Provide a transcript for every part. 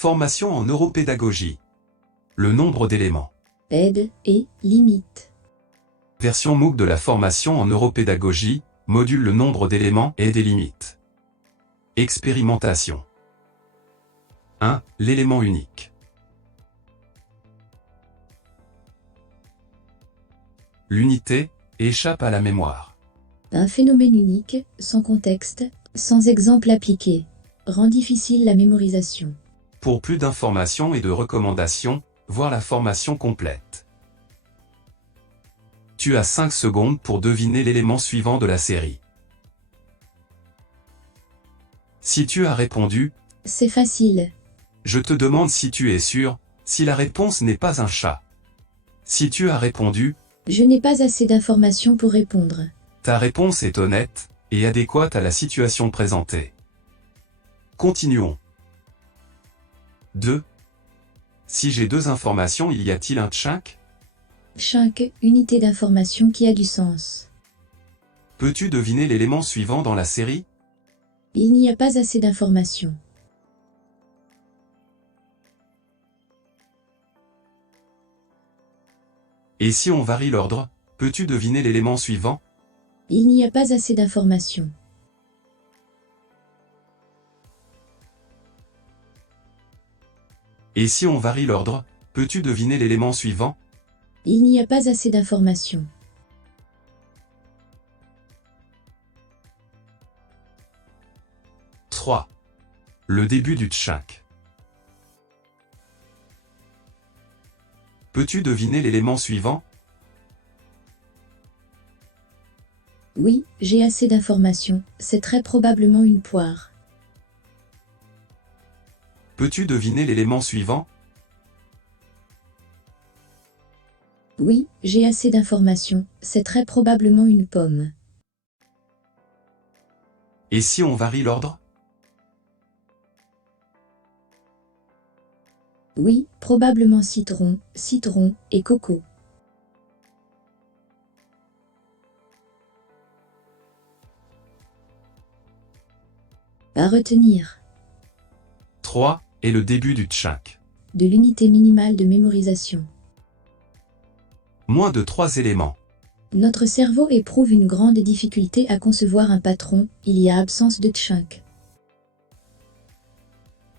Formation en neuropédagogie. Le nombre d'éléments. Aide et limite. Version MOOC de la formation en neuropédagogie, module le nombre d'éléments et des limites. Expérimentation. 1. L'élément unique. L'unité échappe à la mémoire. Un phénomène unique, sans contexte, sans exemple appliqué, rend difficile la mémorisation. Pour plus d'informations et de recommandations, voir la formation complète. Tu as 5 secondes pour deviner l'élément suivant de la série. Si tu as répondu, c'est facile. Je te demande si tu es sûr, si la réponse n'est pas un chat. Si tu as répondu, Je n'ai pas assez d'informations pour répondre. ta réponse est honnête et adéquate à la situation présentée. Continuons. 2. Si j'ai 2 informations, y a-t-il un chunk? Chunk, unité d'information qui a du sens. Peux-tu deviner l'élément suivant dans la série? Il n'y a pas assez d'informations. Et si on varie l'ordre, peux-tu deviner l'élément suivant? Il n'y a pas assez d'informations. Et si on varie l'ordre, peux-tu deviner l'élément suivant? Il n'y a pas assez d'informations. « 3. Le début du chunk. Peux-tu deviner l'élément suivant? Oui, j'ai assez d'informations, c'est très probablement une poire. Peux-tu deviner l'élément suivant? Oui, j'ai assez d'informations, c'est très probablement une pomme. Et si on varie l'ordre? Oui, probablement citron, citron et coco. À retenir. 3 est le début du chunk. De l'unité minimale de mémorisation. Moins de 3 éléments. Notre cerveau éprouve une grande difficulté à concevoir un patron, il y a absence de chunk.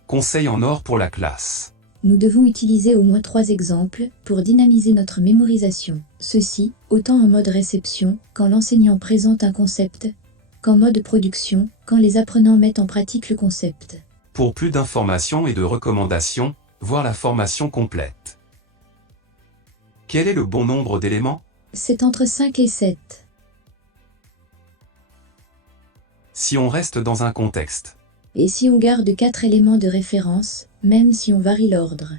Conseil en or pour la classe. Nous devons utiliser au moins 3 exemples pour dynamiser notre mémorisation. Ceci, autant en mode réception, quand l'enseignant présente un concept, qu'en mode production, quand les apprenants mettent en pratique le concept. Pour plus d'informations et de recommandations, voir la formation complète. Quel est le bon nombre d'éléments? C'est entre 5 et 7. Si on reste dans un contexte. Et si on garde 4 éléments de référence, même si on varie l'ordre.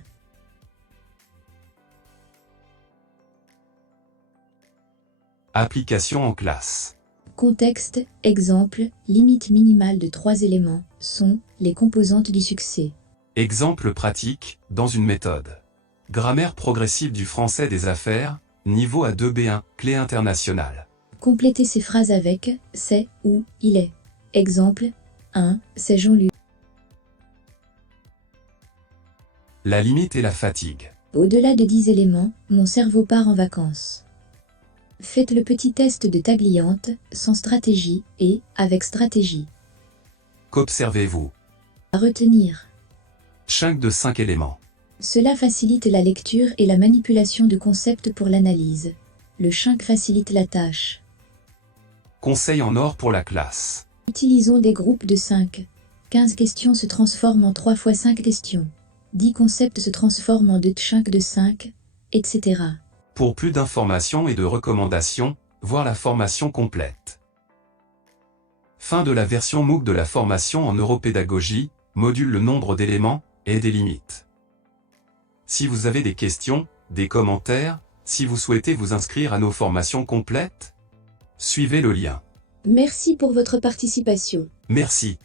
Application en classe. Contexte, exemple, limite minimale de 3 éléments, sont les composantes du succès. Exemple pratique, dans une méthode. Grammaire progressive du français des affaires, niveau A2-B1, clé internationale. Complétez ces phrases avec « c'est » ou « il est ». Exemple 1. C'est Jean-Luc. La limite et la fatigue. Au-delà de 10 éléments, mon cerveau part en vacances. Faites le petit test de Tagliante, sans stratégie et avec stratégie. Qu'observez-vous? À retenir. Chunk de 5 éléments. Cela facilite la lecture et la manipulation de concepts pour l'analyse. Le chunk facilite la tâche. Conseil en or pour la classe. Utilisons des groupes de 5. 15 questions se transforment en 3 x 5 questions. 10 concepts se transforment en 2 chunks de 5, etc. Pour plus d'informations et de recommandations, voir la formation complète. Fin de la version MOOC de la formation en neuropédagogie, module le nombre d'éléments et des limites. Si vous avez des questions, des commentaires, si vous souhaitez vous inscrire à nos formations complètes, suivez le lien. Merci pour votre participation. Merci.